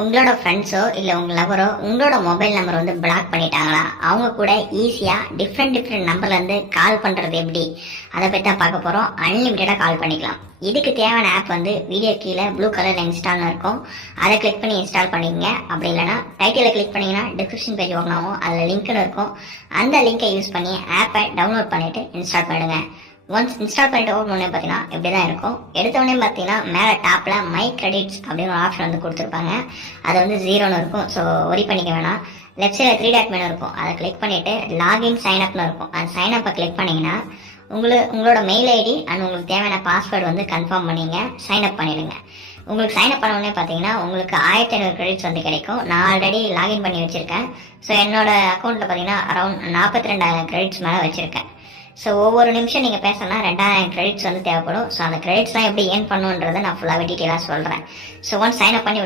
உங்களோட ஃப்ரெண்ட்ஸோ இல்லை உங்கள் லவரோ உங்களோட மொபைல் நம்பர் வந்து பிளாக் பண்ணிட்டாங்களா, அவங்க கூட ஈஸியாக டிஃப்ரெண்ட் நம்பர்லேருந்து கால் பண்ணுறது எப்படி, அதை பற்றி தான் பார்க்க போகிறோம். அன்லிமிட்டடாக கால் பண்ணிக்கலாம். இதுக்கு தேவையான ஆப் வந்து வீடியோ கீழே ப்ளூ கலரில் இன்ஸ்டால்னு இருக்கும். அதை கிளிக் பண்ணி இன்ஸ்டால் பண்ணிக்கங்க. அப்படி இல்லைனா டைட்டிலை கிளிக் பண்ணிங்கன்னா டிஸ்கிரிப்ஷன் பேஜ் ஓப்பன் ஆகும். அதில் லிங்க்னு இருக்கும். அந்த லிங்கை யூஸ் பண்ணி ஆப்பை டவுன்லோட் பண்ணிவிட்டு இன்ஸ்டால் பண்ணிடுங்க. ஒன்ஸ் இன்ஸ்டால் பண்ணிட்டு ஓப்பன் பண்ணி பார்த்தீங்கன்னா இப்படி தான் இருக்கும். எடுத்தோடனே பார்த்தீங்கன்னா மேலே டாப்பில் மை கிரெடிட்ஸ் அப்படின்னு ஒரு ஆப்ஷன் வந்து கொடுத்துருப்பாங்க. அது வந்து 0ன்னு இருக்கும். ஸோ ஒரி பண்ணிக்க வேணாம். லெஃப்ட் சைடில் 3 டாட் மெனு இருக்கும். அதை கிளிக் பண்ணிவிட்டு லாகின் சைன்அப்னு இருக்கும். அந்த சைன்அப்பை கிளிக் பண்ணிங்கன்னா உங்களோட மெயில் ஐடி அண்ட் உங்களுக்கு தேவையான பாஸ்வேர்டு வந்து கன்ஃபார்ம் பண்ணிங்க சைன்அப் பண்ணிடுங்க. உங்களுக்கு சைன்அப் பண்ண உடனே பார்த்தீங்கன்னா உங்களுக்கு 1500 கிரெடிட்ஸ் வந்து கிடைக்கும். நான் ஆல்ரெடி லாகின் பண்ணி வச்சுருக்கேன். ஸோ என்னோட அக்கௌண்ட்டில் பார்த்தீங்கன்னா அரௌண்ட் 42,000 கிரெடிட்ஸ் மேலே வச்சுருக்கேன். ஸோ ஒவ்வொரு நிமிஷம் நீங்கள் பேசணும்னா 2000 கிரெடிட்ஸ் வந்து தேவைப்படும். ஸோ அந்த கிரெடிட்ஸ்லாம் எப்படி ஏர்ன் பண்ணுன்றதை நான் ஃபுல்லாகவே டீட்டெயிலாக சொல்கிறேன். ஸோ ஒன்ஸ் சைன் அப் பண்ணி உள்ள